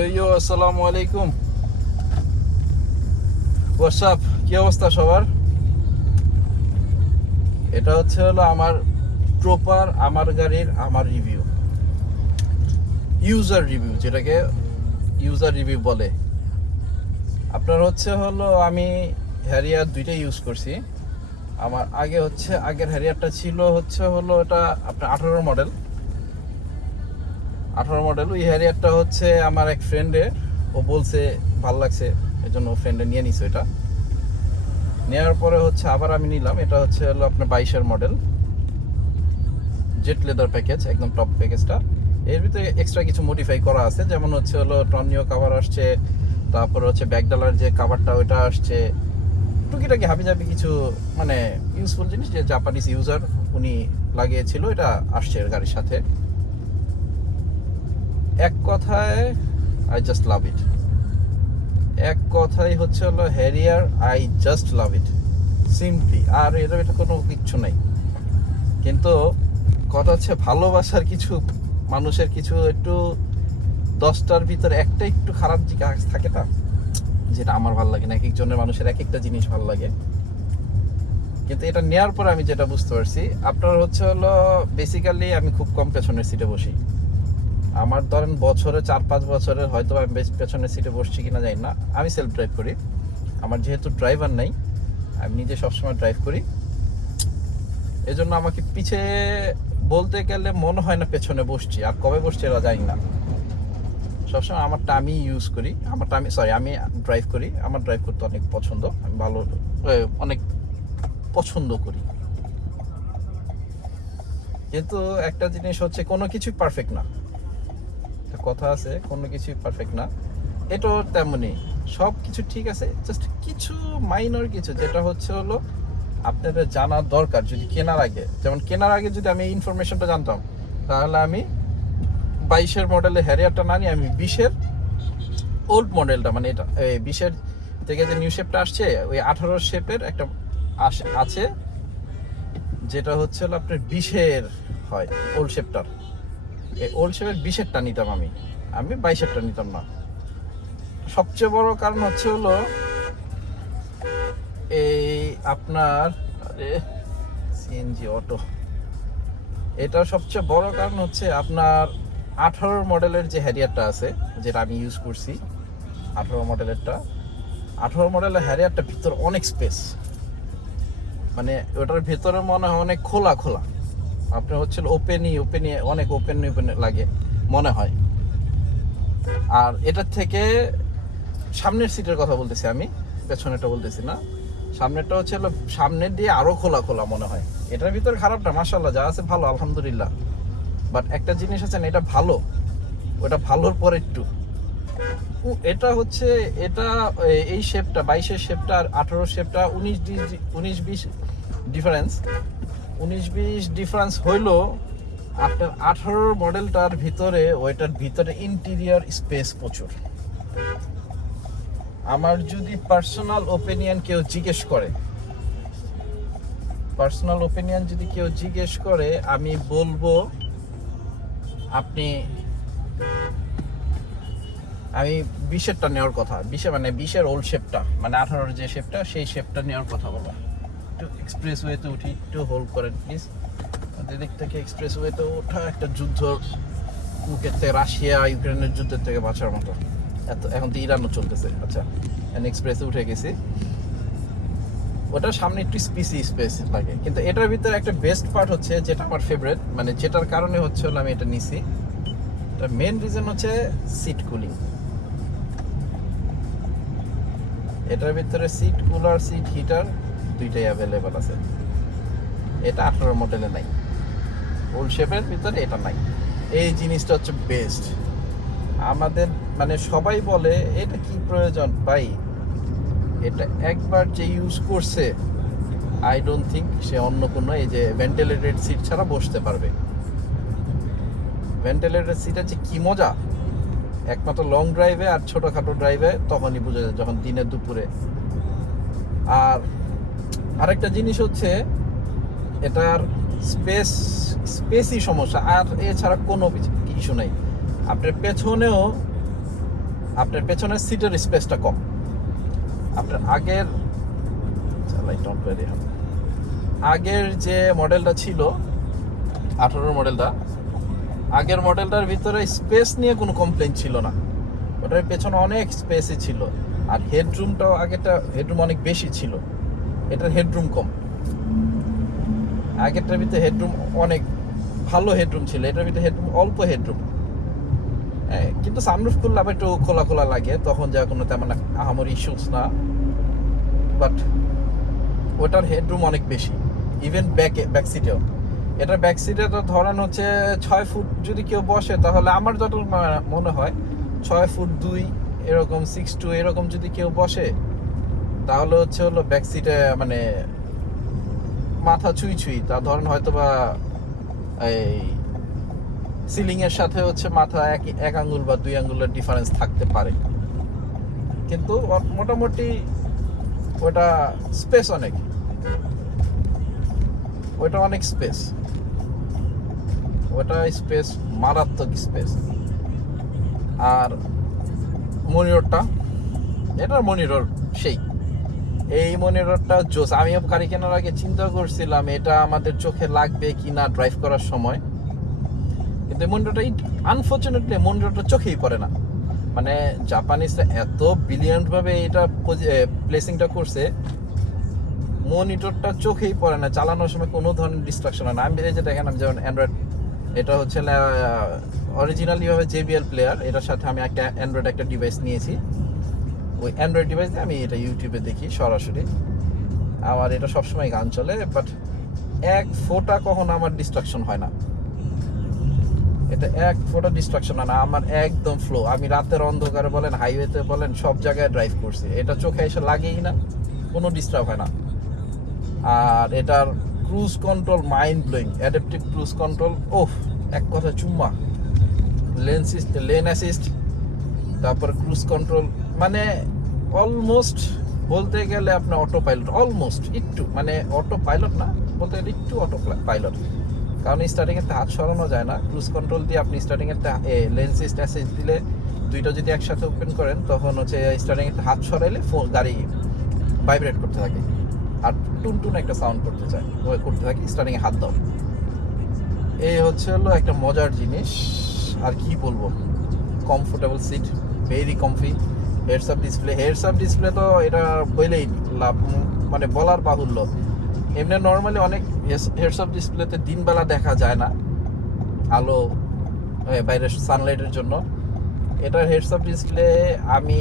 আসসালামু আলাইকুম। হোয়াটসঅ্যাপ, কি অবস্থা সবার? এটা হলো আমার প্রপার আমার গাড়ির আমার রিভিউ, ইউজার রিভিউ, যেটাকে ইউজার রিভিউ বলে। আপনার আমি হ্যারিয়ার দুইটাই ইউজ করছি। আমার আগের হ্যারিয়ারটা ছিল এটা আপনার 18 মডেল। ওই হ্যারিয়ারটা আমার এক ফ্রেন্ডে, ও বলছে ভাল লাগছে, এই জন্য ফ্রেন্ডে নিয়ে নিছে। এটা নেওয়ার পরে আবার আমি নিলাম। এটা হলো আপনার 22-এর মডেল, জেট লেদার প্যাকেজ, একদম টপ প্যাকেজটা। এর ভিতরে এক্সট্রা কিছু মডিফাই করা আছে, যেমন টর্নিও কাভার আসছে, তারপরে ব্যাকডালার যে কাভারটা ওইটা আসছে, টুকিটাকি হাবিজাবি কিছু মানে ইউজফুল জিনিস যে জাপানিজ ইউজার উনি লাগিয়েছিল, এটা আসছে এর গাড়ির সাথে। এক কথায় আই জাস্ট লাভ ইট। এক কথাই Harrier, I just love it simply. আর এটা কোনো কিচ্ছু নাই। কিন্তু কথা ভালোবাসার কিছু মানুষের কিছু একটু 10টার ভিতরে একটা একটু খারাপ কাজ থাকে না, যেটা আমার ভালো লাগে না। এক একজনের মানুষের এক একটা জিনিস ভালো লাগে। কিন্তু এটা নেওয়ার পরে আমি যেটা বুঝতে পারছি, আপনার বেসিক্যালি আমি খুব কম পেছনের সিটে বসি। আমার ধরেন বছরে 4-5 বছরের হয়তো আমি পেছনের সিটে বসছি কিনা জানি না। আমি সেলফ ড্রাইভ করি, আমার যেহেতু ড্রাইভার নাই, আমি নিজে সবসময় ড্রাইভ করি। এজন্য আমাকে পিছে বলতে গেলে মনে হয় না পেছনে বসছি। আর কবে বসছি এরা জানি না। সবসময় আমারটা আমি ইউজ করি, আমি ড্রাইভ করি। আমার ড্রাইভ করতে অনেক পছন্দ, আমি অনেক পছন্দ করি। কিন্তু একটা জিনিস কোনো কিছুই পারফেক্ট না। একটা কথা আছে, কোনো কিছুই পারফেক্ট না। এটাও তেমনই, সব কিছু ঠিক আছে, জাস্ট কিছু মাইনর কিছু যেটা আপনাদের জানার দরকার। যদি কেনার আগে যদি আমি এই ইনফরমেশনটা জানতাম, তাহলে আমি 22-এর মডেলের হ্যারিয়ারটা না নিয়ে আমি 20-এর ওল্ড মডেলটা, মানে এটা 20-এর থেকে যে নিউ শেপটা আসছে, ওই 18 শেপের একটা আছে, যেটা আপনার 20-এর হয় ওল্ড শেপটার। এই ওল্ড শেপের 20-এরটা নিতাম আমি 22-এরটা নিতাম না। সবচেয়ে বড় কারণ এই আপনার সিএনজি অটো, এটার সবচেয়ে বড় কারণ আপনার 18 মডেলের যে হ্যারিয়ারটা আছে, যেটা আমি ইউজ করছি 18 মডেলের হ্যারিয়ারটা ভিতর অনেক স্পেস, মানে ওটার ভেতরে মনে হয় অনেক খোলা খোলা। আপনার ওপেনই অনেক ওপেন লাগে মনে হয়। আর এটার থেকে সামনের সিটের কথা বলতেছি আমি, পেছনেরটা বলতেছি না। সামনেরটা সামনের দিয়ে আরো খোলা খোলা মনে হয়। এটার ভিতরে খারাপটা মাশাআল্লাহ যা আছে ভালো, আলহামদুলিল্লাহ। বাট একটা জিনিস আছে না, এটা ভালো, ওটা ভালোর পর একটু এটা এটা এই শেপটা 22-এর শেপটা আর 18 শেপটা 19-20 ডিফারেন্স। 19-20 ডিফারেন্স হইলো আপনার 18 মডেলটার ভিতরে, ওইটার ভিতরে ইন্টেরিয়র স্পেস প্রচুর। আমার যদি পার্সোনাল ওপিনিয়ন কেউ জিজ্ঞেস করে, আমি বলবো আমি 20-এরটা নেওয়ার কথা। 20-এর ওল্ড শেপটা, মানে 18-এর যে শেপটা, সেই শেপটা নেওয়ার কথা বলবো। একটু এক্সপ্রেস ওয়েতে উঠি, একটু হোল্ড করেন প্লিজ। দিক থেকে এক্সপ্রেস ওয়েতে ওঠা একটা যুদ্ধ, মুখের থেকে রাশিয়া ইউক্রেনের যুদ্ধের থেকে বাঁচার মতো। এখন তো ইরানও চলতেছে। আচ্ছা, এক্সপ্রেসে উঠে গেছি। ওটার সামনে একটু স্পেস লাগে, কিন্তু এটার ভিতরে একটা বেস্ট পার্ট যেটা আমার ফেভারিট, মানে যেটার কারণে আমি এটা নিছি, এটার মেন রিজন সিট কুলিং। এটার ভিতরে সিট কুলার, সিট হিটার দুইটাই অ্যাভেলেবেল আছে। এটা 18 মডেলে নাই, ওল্ড শেপের ভিতরে এটা নাই। এই জিনিসটা বেস্ট। আমাদের মানে সবাই বলে এটা কি প্রয়োজন ভাই, এটা একবার যে ইউজ করছে, আই ডোন্ট থিঙ্ক সে অন্য কোনো এই যে ভেন্টিলেটেড সিট ছাড়া বসতে পারবে। ভেন্টিলেটেড সিট আছে কি মজা, একমাত্র লং ড্রাইভে আর ছোটখাটো ড্রাইভে তখনই বোঝা যায়, যখন দিনে দুপুরে। আর আরেকটা জিনিস এটার স্পেসই সমস্যা, আর এছাড়া কোনো ইস্যু নাই। আপনার পেছনেও আপনার পেছনের সিটের স্পেসটা কম। আপনার আগের যে মডেলটা ছিল 18 মডেলটা, আগের মডেলটার ভিতরে স্পেস নিয়ে কোনো কমপ্লেইন ছিল না, ওটার পেছনে অনেক স্পেসই ছিল। আর হেডরুমটাও আগেরটা হেডরুম অনেক বেশি ছিল, এটার হেডরুম কম। আগেরটার ভিতরে হেডরুম অনেক ভালো হেডরুম ছিল, এটার ভিতরে হেডরুম অল্প হেডরুম। হ্যাঁ, কিন্তু সানরুফ করলে আবার একটু খোলা খোলা লাগে, তখন যা কোনো তেমন আহামরি ইস্যুস না। বাট ওটার হেডরুম অনেক বেশি, ইভেন ব্যাক সিটেও। এটার ব্যাক সিটে তো ধরেন হচ্ছে 6 ফুট যদি কেউ বসে, তাহলে আমার যত মনে হয় 6 ফুট 2 এরকম 6'2" এরকম যদি কেউ বসে, তাহলে হলো ব্যাক সিটে মানে মাথা ছুঁই তা ধরেন হয়তো বা এই সিলিং এর সাথে মাথা এক আঙ্গুল বা 2 আঙ্গুলের ডিফারেন্স থাকতে পারে, কিন্তু মোটামুটি ওটা স্পেস অনেক, স্পেস, ওটা স্পেস মারাত্মক স্পেস। আর মনিটরটা, এটার মনিটর এই মনিটরটা জোস। আমিও গাড়ি কেনার আগে চিন্তা করছিলাম এটা আমাদের চোখে লাগবে কি না ড্রাইভ করার সময়, কিন্তু মনিটরটা আনফরচুনেটলি মনিটরটা চোখেই পড়ে না। মানে জাপানিজরা এত ব্রিলিয়ান্ট ভাবে এটা প্লেসিংটা করছে, মনিটরটা চোখেই পড়ে না, চালানোর সময় কোনো ধরনের ডিস্ট্রাকশন হয় না। আমি এই যে দেখেন, আমি যেমন অ্যান্ড্রয়েড, এটা অরিজিনালি ভাবে JBL প্লেয়ার, এটার সাথে আমি একটা অ্যান্ড্রয়েড একটা ডিভাইস নিয়েছি। ওই অ্যান্ড্রয়েড ডিভাইস দিয়ে আমি এটা ইউটিউবে দেখি সরাসরি, আমার এটা সবসময় গান চলে, বাট এক ফোঁটা কখনো আমার ডিস্ট্রাকশন হয় না, এটা এক ফোঁটা ডিস্ট্রাকশন হয় না, আমার একদম ফ্লো। আমি রাতের অন্ধকারে বলেন, হাইওয়েতে বলেন, সব জায়গায় ড্রাইভ করছি, এটা চোখে এসে লাগেই না, কোনো ডিস্টার্ব হয় না। আর এটার cruise control mind blowing, adaptive cruise control, ওফ, এক কথা চুম্মা। লেন অ্যাসিস্ট, তারপর ক্রুজ কন্ট্রোল, মানে অলমোস্ট বলতে গেলে আপনার অটো পাইলট, অলমোস্ট একটু, মানে অটো পাইলট না, বলতে গেলে একটু অটো পাইলট, কারণ স্টার্টিংয়ের হাত সরানো যায় না। ক্রুজ কন্ট্রোল দিয়ে আপনি স্টার্টিংয়ের লেন অ্যাসিস্ট দিলে, দুইটা যদি একসাথে ওপেন করেন, তখন স্টার্টিংয়ের হাত সরাইলে গাড়ি ভাইব্রেট করতে থাকে আর টুনটুন একটা সাউন্ড করতে থাকে স্টার্টিংয়ে হাত দাও। এই হলো একটা মজার জিনিস। আর কি বলবো, comfortable seat, very comfy. Heads up display তো এটা বলেই লাভ, মানে বলার বাহুল্য। এমনি নর্মালি অনেক হেডস আপ ডিসপ্লেতে দিনবেলা দেখা যায় না আলো, বাইরের সানলাইটের জন্য। এটার হেডস আপ ডিসপ্লে আমি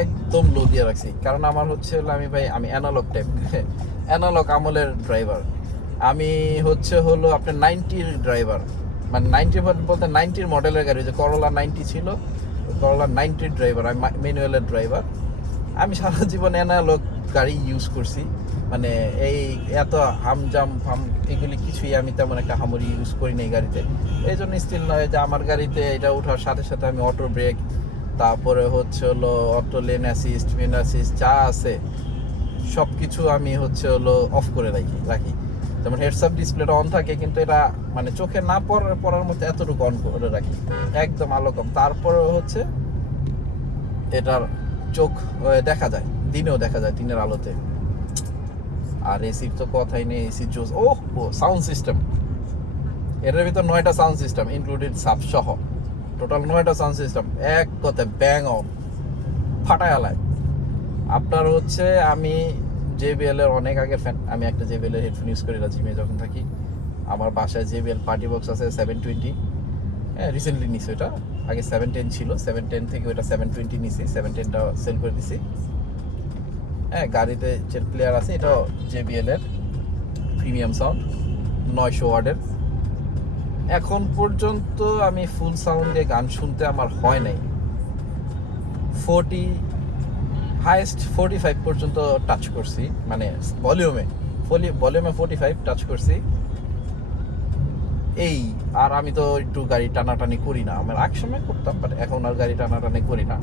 একদম লো দিয়ে রাখছি, কারণ আমার আমি অ্যানালগ টাইপ, অ্যানালগ আমলের ড্রাইভার। আমি আপনার 90-র ড্রাইভার, মানে 90 বলতে 90-র মডেলের গাড়ি, যে করোলা 90 ছিল, করোলা 90-র ড্রাইভার, আমি ম্যানুয়ালের ড্রাইভার। আমি সারা জীবন অ্যানালগ গাড়ি ইউজ করছি, মানে এই এত হামজাম এগুলি কিছুই আমি তেমন একটা হামরি ইউজ করি না এই গাড়িতে। এই জন্য স্টিল নয় যে আমার গাড়িতে এটা ওঠার সাথে সাথে আমি অটো ব্রেক, তারপরে অটো লেন অ্যাসিস্ট, মেন অ্যাসিস্ট যা আছে সব কিছু আমি অফ করে রাখি। যেমন হেডস আপ ডিসপ্লেটা অন থাকে, কিন্তু এটা মানে চোখে না পড়ার মতো এতটুকু অন করে রাখি, একদম আলো কম। তারপরে এটার চোখ দেখা যায়, দিনেও দেখা যায় দিনের আলোতে। আর এসির তো কথাই নেই, এসি জোস। সাউন্ড সিস্টেম, এটার ভিতর 9টা সাউন্ড সিস্টেম ইনক্লুডেড সাব সহ, টোটাল 9টা সাউন্ড সিস্টেম, এক কথায় ব্যাং অফ ফাটায় আলায়। আপনার আমি JBL এর অনেক আগের ফ্যান, আমি একটা JBL এর হেডফোন ইউজ করি জিমে যখন থাকি। আমার বাসায় JBL পার্টি বক্স আছে 720, হ্যাঁ রিসেন্টলি নিছি ওটা, আগে 710 ছিল, 710 থেকে ওটা 720 নিছি, 710টা সেল করে দিছি। হ্যাঁ, গাড়িতে যে প্লেয়ার আছে এটাও JBL এর প্রিমিয়াম সাউন্ড, 900 ওয়াটের। এখন পর্যন্ত আমি ফুল সাউন্ড দিয়ে গান শুনতে আমার হয় নাই। হাইয়েস্ট 45 পর্যন্ত টাচ করছি, মানে ভলিউমে 45 টাচ করছি। আর আমি তো একটু গাড়ি টানাটানি করি না, আমার এক সময় করতাম, বাট এখন আর গাড়ি টানাটানি করি না।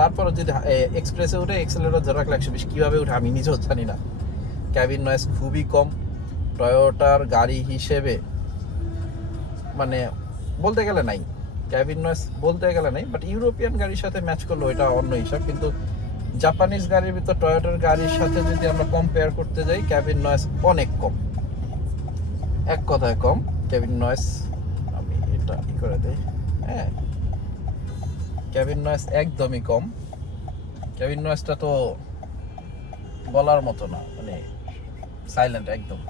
তারপরও যদি এক্সপ্রেসে উঠে এক্সেলেটর ধরে রাখলে 120 কীভাবে উঠে আমি নিজেও জানি না। ক্যাবিন নয়েজ খুবই কম টয়োটার গাড়ি হিসেবে, মানে বলতে গেলে নাই, ক্যাবিন নয়েজ বলতে গেলে নেই, বাট ইউরোপিয়ান গাড়ির সাথে ম্যাচ করলে ওইটা অন্য হিসাব। কিন্তু জাপানিজ গাড়ির ভিতর টয়োটার গাড়ির সাথে যদি আমরা কম্পেয়ার করতে যাই, ক্যাবিন নয়েজ অনেক কম, এক কথায় কম ক্যাবিন নয়েজ। আমি এটা ই করে দিই, হ্যাঁ, ক্যাবিন নয়েজ একদমই কম। ক্যাবিন নয়েজটা তো বলার মতো না, মানে সাইলেন্ট একদম।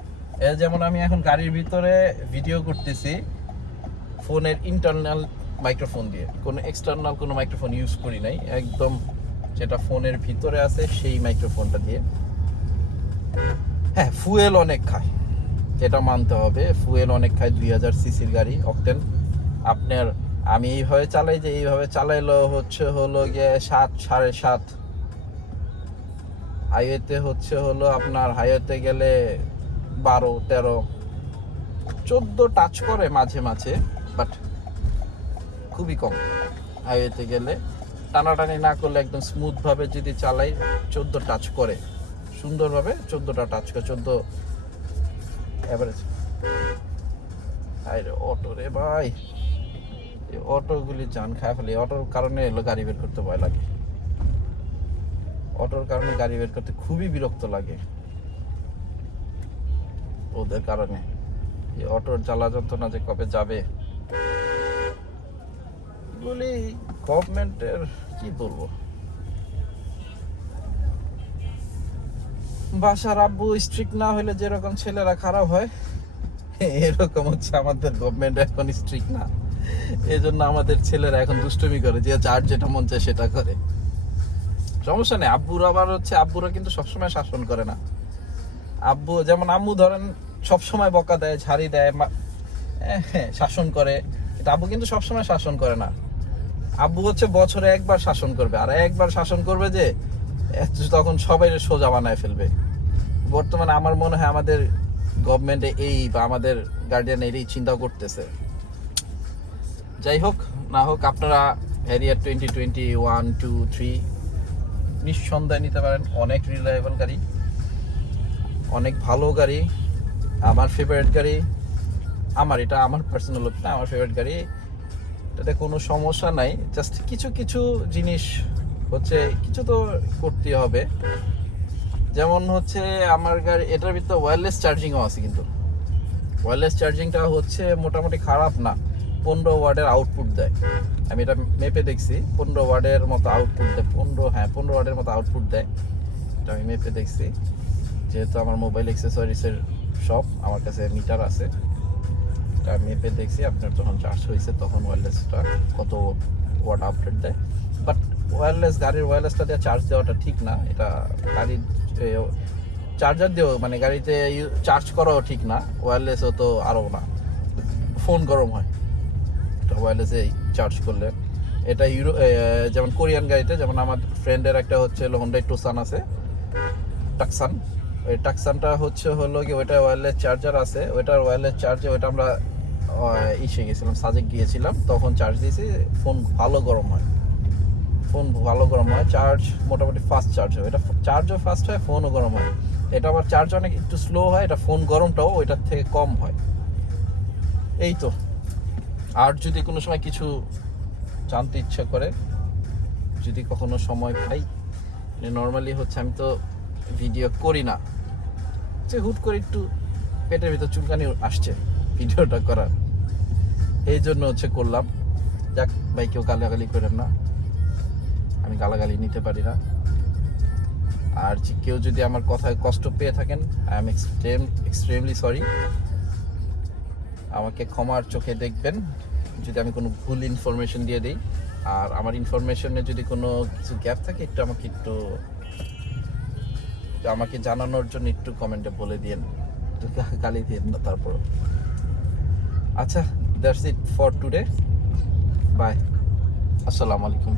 যেমন আমি এখন গাড়ির ভিতরে ভিডিও করতেছি ফোনের ইন্টারনাল মাইক্রোফোন দিয়ে, কোনো এক্সটার্নাল কোনো মাইক্রোফোন ইউজ করি নাই, একদম যেটা ফোনের ভিতরে আছে সেই মাইক্রোফোনটা দিয়ে। হ্যাঁ, ফুয়েল অনেক খায়, যেটা মানতে হবে, ফুয়েল অনেক খায়। 2000 সিসির গাড়ি, অকটেন। আপনার আমি এইভাবে চালাই, যে এইভাবে চালাইলো হলো গিয়ে 7, 7.5। হাইওয়েতে হলো আপনার, হাইওয়েতে গেলে 12, 13, 14 টাচ করে মাঝে মাঝে, বাট খুবই কম। হাইওয়েতে গেলে টানাটানি না করলে একদম স্মুথ ভাবে যদি চালাই 14 টাচ করে, সুন্দরভাবে 14টা টাচ করে, 14 অ্যাভারেজ। আরে অটো রে ভাই, এই অটোগুলি জান খায় ফেলে। অটোর কারণে এলো গাড়ি বের করতে ভয় লাগে, অটোর কারণে গাড়ি বের করতে খুবই বিরক্ত লাগে, ওদের কারণে। এই অটোর জ্বালা যন্ত্রণা যে কবে যাবে, এগুলি গভর্নমেন্টের কি বলবো। বাসার আব্বু স্ট্রিক্ট না হলে যেরকম ছেলেরা খারাপ হয়, এরকম হচ্ছে আমাদের গভর্নমেন্ট এখন স্ট্রিক্ট না, এই জন্য আমাদের ছেলেরা এখন দুষ্টুমি করে, যে যার যেটা মন চায় সেটা করে। সমস্যা নেই, আব্বুরা আবার আব্বুরা কিন্তু সবসময় শাসন করে না। আব্বু যেমন, আম্মু ধরেন সবসময় বকা দেয়, ঝাড়ি দেয়, শাসন করে, এটা আব্বু কিন্তু সবসময় শাসন করে না। আব্বু বছরে একবার শাসন করবে, আর একবার শাসন করবে যে তখন সবাই সোজা বানায় ফেলবে। বর্তমানে আমার মনে হয় আমাদের গভর্নমেন্টে এই, বা আমাদের গার্ডিয়ান এই চিন্তা করতেছে। যাই হোক না হোক, আপনারা হ্যারিয়ার 2021, 2, 3 নিঃসন্দেহে নিতে পারেন। অনেক রিলায়েবল গাড়ি, অনেক ভালো গাড়ি, আমার ফেভারিট গাড়ি। এটা আমার পার্সোনাল ওপিনিয়ন, আমার ফেভারিট গাড়ি। এটাতে কোনো সমস্যা নাই, জাস্ট কিছু জিনিস কিছু তো করতে হবে। যেমন আমার গাড়ি, এটার ভিতরে ওয়্যারলেস চার্জিংও আছে, কিন্তু ওয়্যারলেস চার্জিংটা মোটামুটি খারাপ না। 15 ওয়াটের আউটপুট দেয়, আমি এটা মেপে দেখছি। 15 ওয়াটের মতো আউটপুট দেয়, 15 ওয়াটের মতো আউটপুট দেয়, এটা আমি মেপে দেখছি। যেহেতু আমার মোবাইল অ্যাক্সেসরিজের শপ, আমার কাছে মিটার আছে, এটা মেপে দেখছি। আপনার যখন চার্জ হয়েছে তখন ওয়্যারলেসটা কত ওয়াট আপডেট দেয়। বাট গাড়ির ওয়্যারলেসটা দিয়ে চার্জ দেওয়াটা ঠিক না। এটা গাড়ির চার্জার দিয়েও, মানে গাড়িতে চার্জ করাও ঠিক না, ওয়্যারলেসও তো আরও না, ফোন গরম হয় এটা ওয়্যারলেসে চার্জ করলে। এটা যেমন কোরিয়ান গাড়িতে, যেমন আমার ফ্রেন্ডের একটা হোন্ডাই টুসান আছে, টাকসান। ওই টাকসানটা হলো কি, ওইটা ওয়্যারলেস চার্জার আছে, ওইটার ওয়্যারলেস চার্জে, ওইটা আমরা গেছিলাম, সাজেক গিয়েছিলাম, তখন চার্জ দিয়েছি, ফোন ভালো গরম হয়, চার্জ মোটামুটি ফাস্ট চার্জ হয়। এটা চার্জও ফাস্ট হয়, ফোনও গরম হয়। এটা আবার চার্জ অনেক একটু স্লো হয়, এটা ফোন গরমটাও ওইটার থেকে কম হয়। এই তো। আর যদি কোনো সময় কিছু জানতে ইচ্ছা করে, যদি কখনো সময় পাই, নর্মালি আমি তো ভিডিও করি না, হুট করে একটু পেটের ভিতর চুলকানি আসছে ভিডিওটা করার, এই জন্য করলাম। যাক ভাই, কেউ গালাগালি করেন না, আমি গালাগালি নিতে পারি না। আর কেউ যদি আমার কথায় কষ্ট পেয়ে থাকেন, আই এম এক্সট্রিমলি সরি। আমাকে ক্ষমার চোখে দেখবেন যদি আমি কোনো ভুল ইনফরমেশন দিয়ে দিই। আর আমার ইনফরমেশনে যদি কোনো কিছু গ্যাপ থাকে, আমাকে জানানোর জন্য একটু কমেন্টে বলে দিয়েন, গালি দিয়েন না তারপর। আচ্ছা, that's it for today, bye, আসসালামু আলাইকুম।